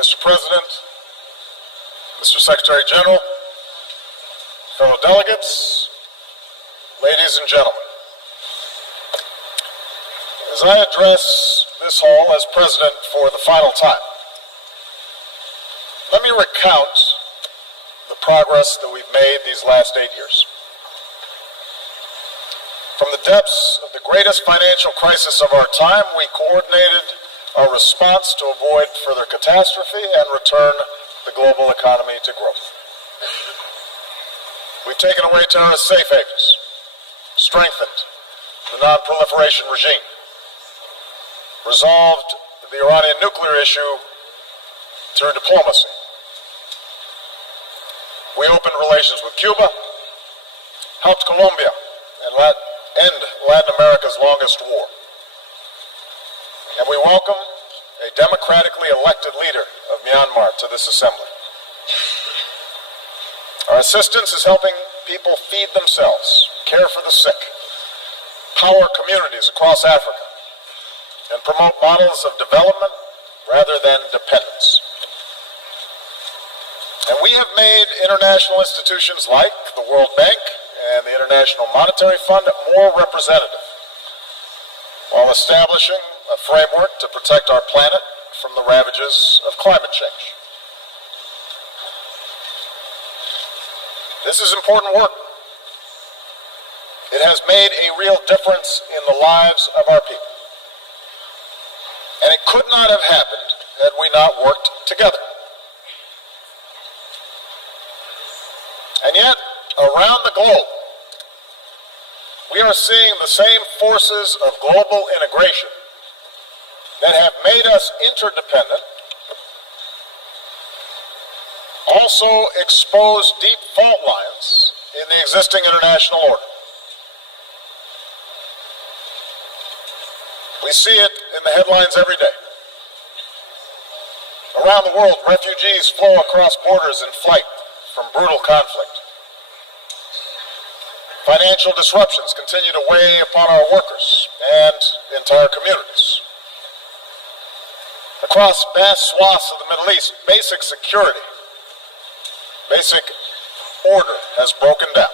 Mr. President, Mr. Secretary General, fellow delegates, ladies and gentlemen. As I address this hall as President for the final time, let me recount the progress that we've made these last 8 years. From the depths of the greatest financial crisis of our time, we coordinated our response to avoid further catastrophe and return the global economy to growth. We've taken away terrorist safe havens, strengthened the non-proliferation regime, resolved the Iranian nuclear issue through diplomacy. We opened relations with Cuba, helped Colombia and end Latin America's longest war. And we welcome a democratically elected leader of Myanmar to this assembly. Our assistance is helping people feed themselves, care for the sick, power communities across Africa, and promote models of development rather than dependence. And we have made international institutions like the World Bank and the International Monetary Fund more representative, while establishing a framework to protect our planet from the ravages of climate change. This is important work. It has made a real difference in the lives of our people. And it could not have happened had we not worked together. And yet, around the globe, we are seeing the same forces of global integration that have made us interdependent also expose deep fault lines in the existing international order. We see it in the headlines every day. Around the world, refugees flow across borders in flight from brutal conflict. Financial disruptions continue to weigh upon our workers and entire communities. Across vast swaths of the Middle East, basic security, basic order has broken down.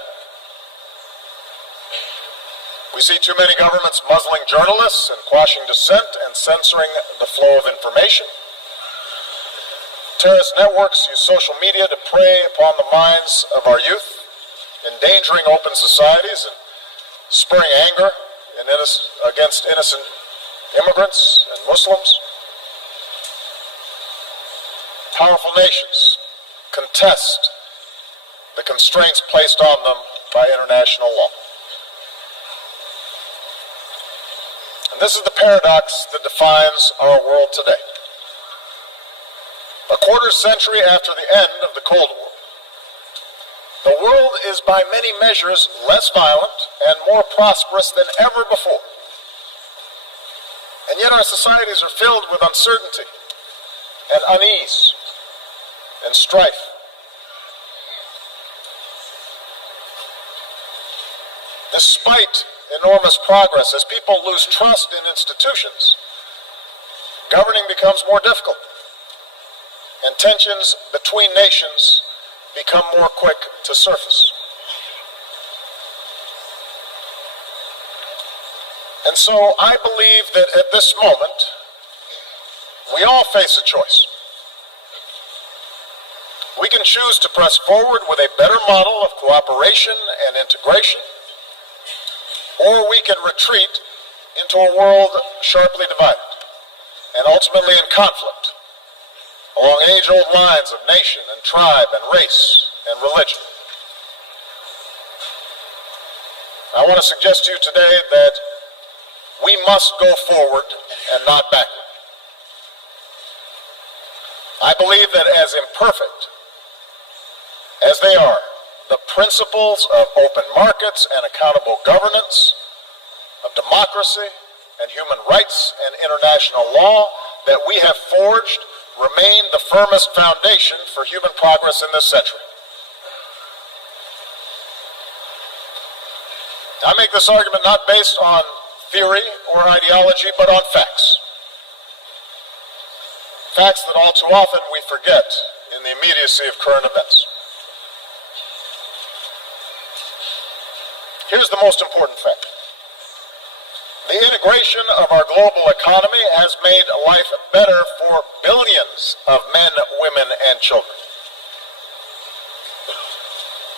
We see too many governments muzzling journalists and quashing dissent and censoring the flow of information. Terrorist networks use social media to prey upon the minds of our youth, endangering open societies and spurring anger against innocent immigrants and Muslims. Powerful nations contest the constraints placed on them by international law. And this is the paradox that defines our world today. A quarter century after the end of the Cold War, the world is by many measures less violent and more prosperous than ever before. And yet our societies are filled with uncertainty and unease and strife. Despite enormous progress, as people lose trust in institutions, governing becomes more difficult, and tensions between nations become more quick to surface. And so I believe that at this moment, we all face a choice. We can choose to press forward with a better model of cooperation and integration, or we can retreat into a world sharply divided and ultimately in conflict along age-old lines of nation and tribe and race and religion. I want to suggest to you today that we must go forward and not backward. I believe that as imperfect as they are, the principles of open markets and accountable governance, of democracy and human rights and international law that we have forged remain the firmest foundation for human progress in this century. I make this argument not based on theory or ideology, but on facts. facts that all too often we forget in the immediacy of current events. Here's the most important fact. The integration of our global economy has made life better for billions of men, women, and children.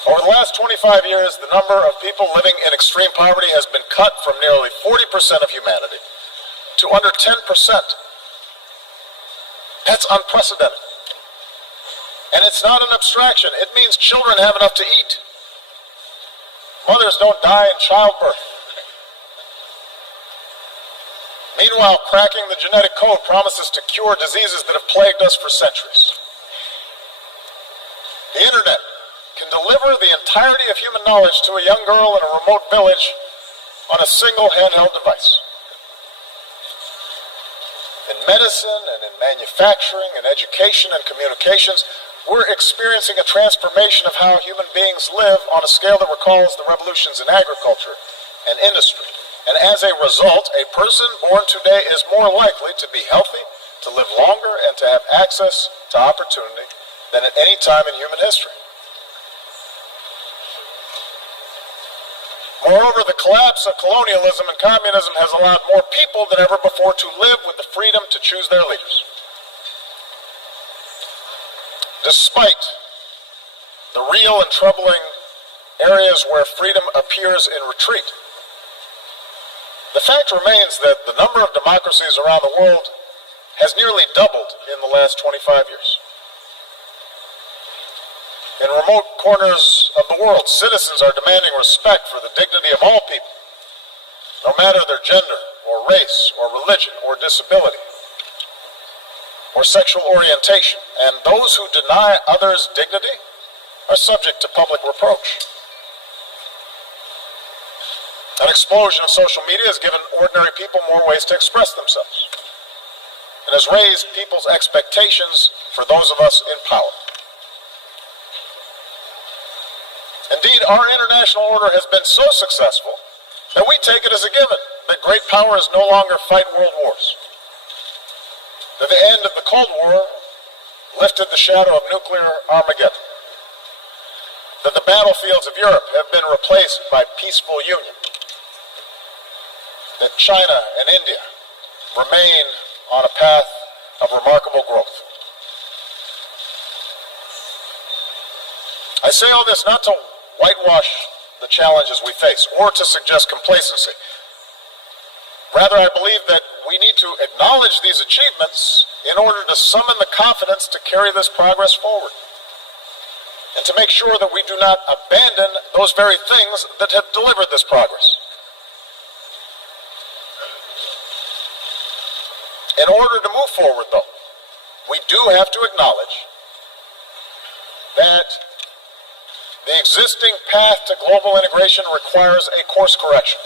Over the last 25 years, the number of people living in extreme poverty has been cut from nearly 40% of humanity to under 10%. That's unprecedented. And it's not an abstraction. It means children have enough to eat. Mothers don't die in childbirth. Meanwhile, cracking the genetic code promises to cure diseases that have plagued us for centuries. The internet can deliver the entirety of human knowledge to a young girl in a remote village on a single handheld device. In medicine and in manufacturing and education and communications, we're experiencing a transformation of how human beings live on a scale that recalls the revolutions in agriculture and industry. And as a result, a person born today is more likely to be healthy, to live longer, and to have access to opportunity than at any time in human history. Moreover, the collapse of colonialism and communism has allowed more people than ever before to live with the freedom to choose their leaders. Despite the real and troubling areas where freedom appears in retreat, the fact remains that the number of democracies around the world has nearly doubled in the last 25 years. In remote corners of the world, citizens are demanding respect for the dignity of all people, no matter their gender, or race, or religion, or disability, or sexual orientation. And those who deny others' dignity are subject to public reproach. An explosion of social media has given ordinary people more ways to express themselves and has raised people's expectations for those of us in power. Indeed, our international order has been so successful that we take it as a given that great powers no longer fight world wars, that the end of the Cold War lifted the shadow of nuclear Armageddon, that the battlefields of Europe have been replaced by peaceful union, that China and India remain on a path of remarkable growth. I say all this not to whitewash the challenges we face or to suggest complacency. Rather, I believe that we need to acknowledge these achievements in order to summon the confidence to carry this progress forward and to make sure that we do not abandon those very things that have delivered this progress. In order to move forward, though, we do have to acknowledge that the existing path to global integration requires a course correction.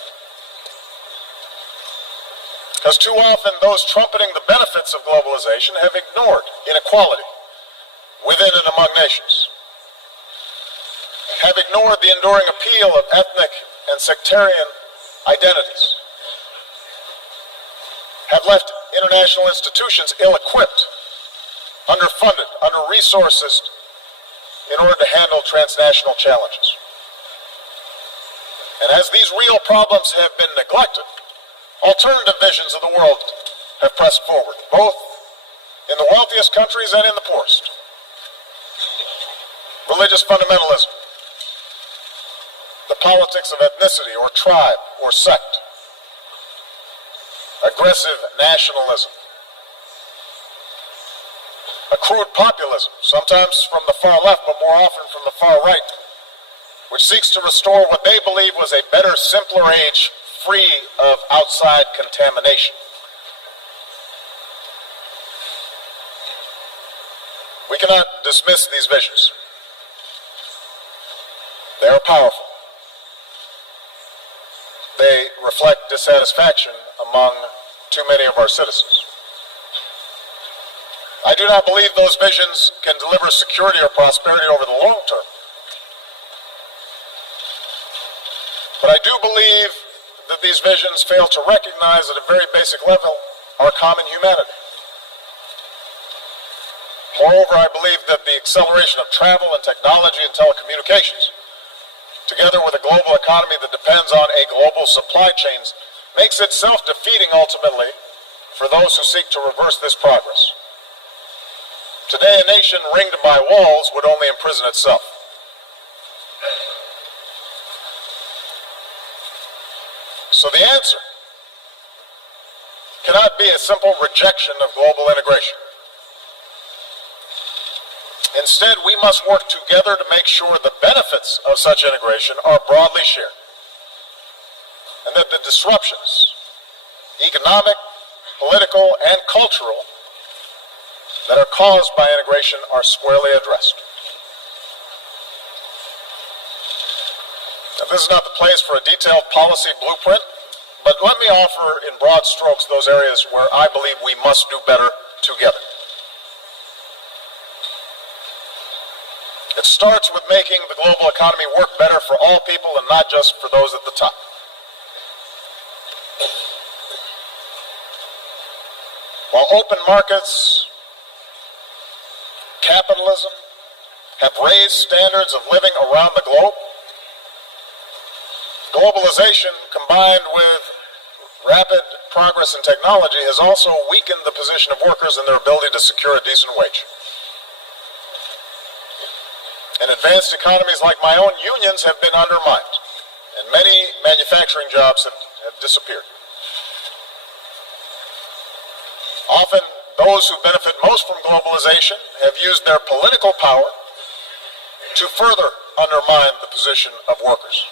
Because too often those trumpeting the benefits of globalization have ignored inequality within and among nations, have ignored the enduring appeal of ethnic and sectarian identities, have left international institutions ill-equipped, underfunded, under-resourced in order to handle transnational challenges. And as these real problems have been neglected, alternative visions of the world have pressed forward, both in the wealthiest countries and in the poorest. Religious fundamentalism, the politics of ethnicity or tribe or sect, aggressive nationalism, a crude populism, sometimes from the far left but more often from the far right, which seeks to restore what they believe was a better, simpler age free of outside contamination. We cannot dismiss these visions. They are powerful. They reflect dissatisfaction among too many of our citizens. I do not believe those visions can deliver security or prosperity over the long term. But I do believe that these visions fail to recognize at a very basic level our common humanity. Moreover, I believe that the acceleration of travel and technology and telecommunications, together with a global economy that depends on a global supply chain, makes it self-defeating ultimately for those who seek to reverse this progress. Today, a nation ringed by walls would only imprison itself. So the answer cannot be a simple rejection of global integration. Instead, we must work together to make sure the benefits of such integration are broadly shared, and that the disruptions, economic, political, and cultural, that are caused by integration are squarely addressed. Now, this is not the place for a detailed policy blueprint, but let me offer in broad strokes those areas where I believe we must do better together. It starts with making the global economy work better for all people and not just for those at the top. While open markets, capitalism have raised standards of living around the globe, globalization combined with rapid progress in technology has also weakened the position of workers and their ability to secure a decent wage. In advanced economies like my own, unions have been undermined, and many manufacturing jobs have disappeared. Often, those who benefit most from globalization have used their political power to further undermine the position of workers.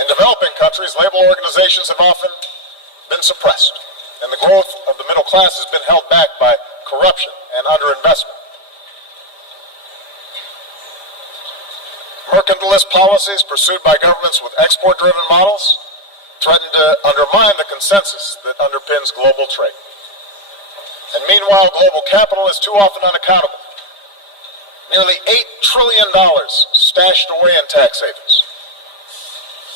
In developing countries, labor organizations have often been suppressed, and the growth of the middle class has been held back by corruption and underinvestment. Mercantilist policies pursued by governments with export-driven models threaten to undermine the consensus that underpins global trade. And meanwhile, global capital is too often unaccountable. Nearly $8 trillion stashed away in tax havens,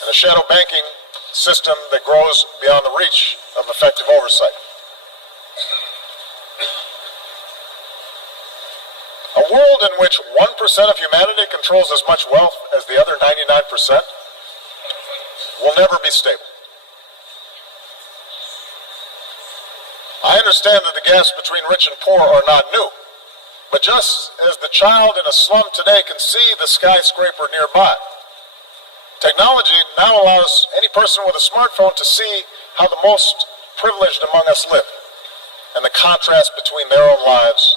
and a shadow banking system that grows beyond the reach of effective oversight. A world in which 1% of humanity controls as much wealth as the other 99% will never be stable. I understand that the gaps between rich and poor are not new, but just as the child in a slum today can see the skyscraper nearby, technology now allows any person with a smartphone to see how the most privileged among us live and the contrast between their own lives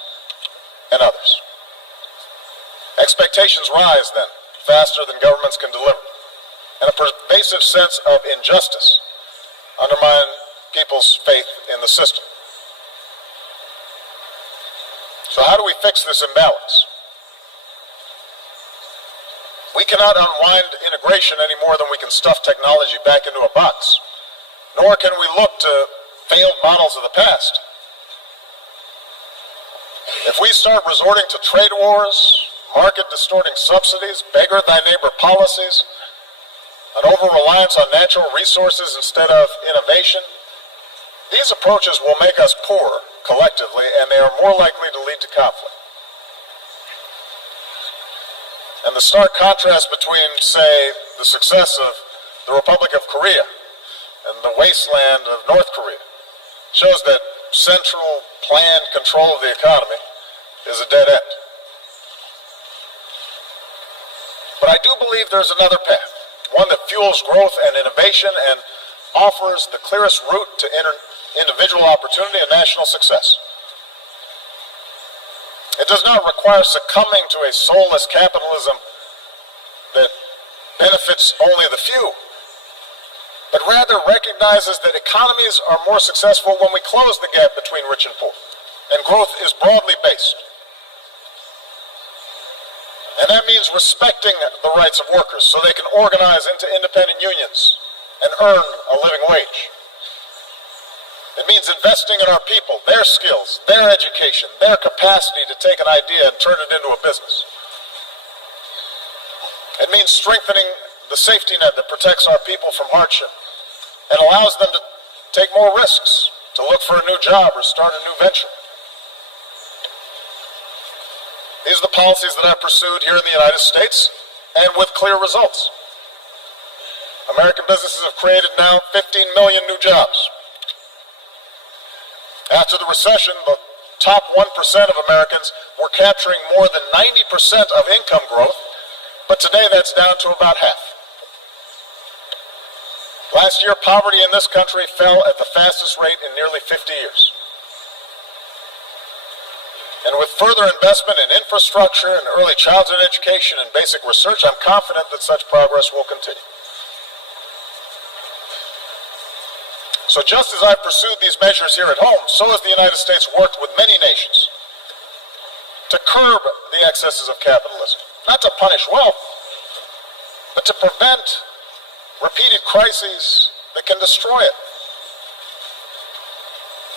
and others. Expectations rise then, faster than governments can deliver, and a pervasive sense of injustice undermine people's faith in the system. So how do we fix this imbalance? We cannot unwind integration any more than we can stuff technology back into a box, nor can we look to failed models of the past. If we start resorting to trade wars, market-distorting subsidies, beggar-thy-neighbor policies, an over-reliance on natural resources instead of innovation, these approaches will make us poorer collectively, and they are more likely to lead to conflict. And the stark contrast between, say, the success of the Republic of Korea and the wasteland of North Korea shows that central planned control of the economy is a dead end. But I do believe there's another path, one that fuels growth and innovation and offers the clearest route to individual opportunity and national success. It does not require succumbing to a soulless capitalism that benefits only the few, but rather recognizes that economies are more successful when we close the gap between rich and poor, and growth is broadly based. And that means respecting the rights of workers so they can organize into independent unions and earn a living wage. It means investing in our people, their skills, their education, their capacity to take an idea and turn it into a business. It means strengthening the safety net that protects our people from hardship and allows them to take more risks to look for a new job or start a new venture. These are the policies that I've pursued here in the United States, and with clear results. American businesses have created now 15 million new jobs. After the recession, the top 1% of Americans were capturing more than 90% of income growth, but today that's down to about half. Last year, poverty in this country fell at the fastest rate in nearly 50 years. And with further investment in infrastructure and early childhood education and basic research, I'm confident that such progress will continue. So just as I've pursued these measures here at home, so has the United States worked with many nations to curb the excesses of capitalism, not to punish wealth, but to prevent repeated crises that can destroy it.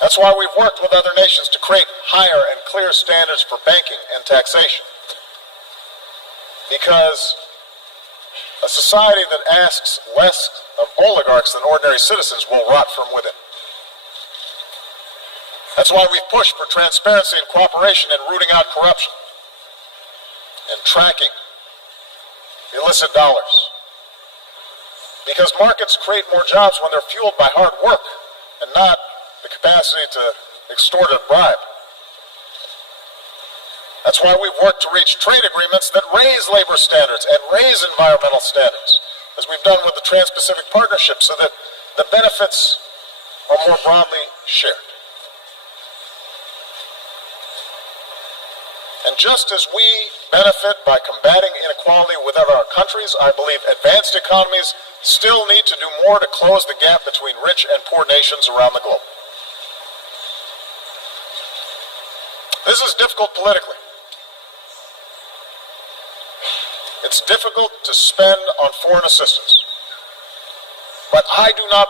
That's why we've worked with other nations to create higher and clear standards for banking and taxation. Because a society that asks less of oligarchs than ordinary citizens will rot from within. That's why we've pushed for transparency and cooperation in rooting out corruption and tracking illicit dollars. Because markets create more jobs when they're fueled by hard work and not the capacity to extort a bribe. That's why we've worked to reach trade agreements that raise labor standards and raise environmental standards, as we've done with the Trans-Pacific Partnership, so that the benefits are more broadly shared. And just as we benefit by combating inequality within our countries, I believe advanced economies still need to do more to close the gap between rich and poor nations around the globe. This is difficult politically. It's difficult to spend on foreign assistance. But I do not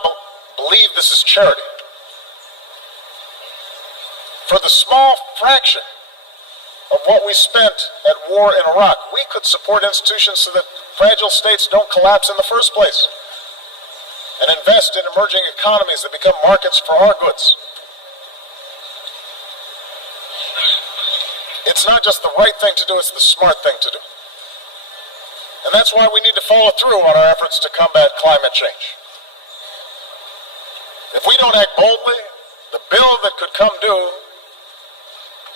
believe this is charity. For the small fraction of what we spent at war in Iraq, we could support institutions so that fragile states don't collapse in the first place, and invest in emerging economies that become markets for our goods. It's not just the right thing to do, it's the smart thing to do. And that's why we need to follow through on our efforts to combat climate change. If we don't act boldly, the bill that could come due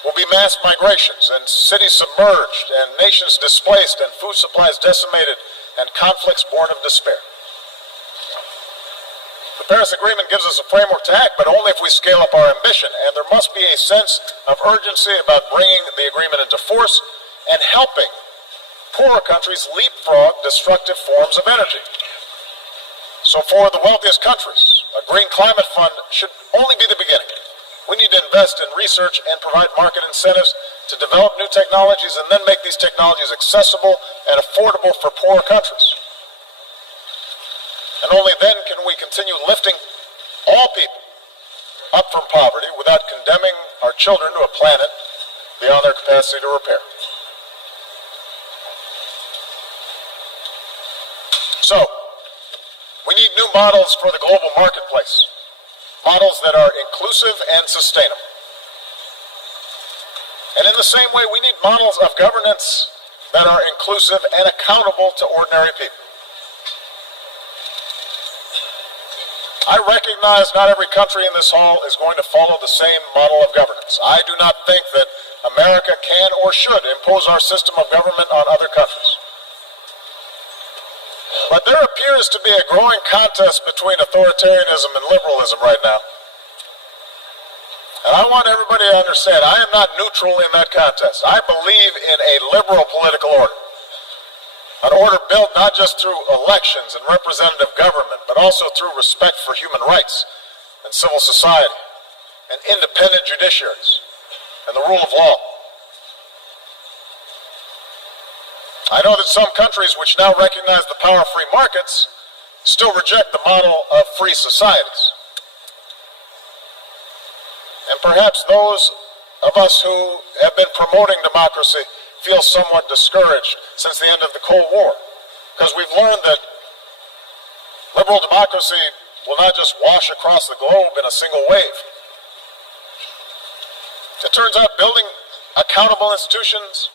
will be mass migrations and cities submerged and nations displaced and food supplies decimated and conflicts born of despair. The Paris Agreement gives us a framework to act, but only if we scale up our ambition, and there must be a sense of urgency about bringing the agreement into force and helping poorer countries leapfrog destructive forms of energy. So for the wealthiest countries, a green climate fund should only be the beginning. We need to invest in research and provide market incentives to develop new technologies and then make these technologies accessible and affordable for poorer countries. And only then can we continue lifting all people up from poverty without condemning our children to a planet beyond their capacity to repair. So, we need new models for the global marketplace, models that are inclusive and sustainable. And in the same way, we need models of governance that are inclusive and accountable to ordinary people. I recognize not every country in this hall is going to follow the same model of governance. I do not think that America can or should impose our system of government on other countries. But there appears to be a growing contest between authoritarianism and liberalism right now. And I want everybody to understand, I am not neutral in that contest. I believe in a liberal political order. An order built not just through elections and representative government, but also through respect for human rights and civil society and independent judiciaries and the rule of law. I know that some countries which now recognize the power of free markets still reject the model of free societies. And perhaps those of us who have been promoting democracy feel somewhat discouraged since the end of the Cold War, because we've learned that liberal democracy will not just wash across the globe in a single wave. It turns out building accountable institutions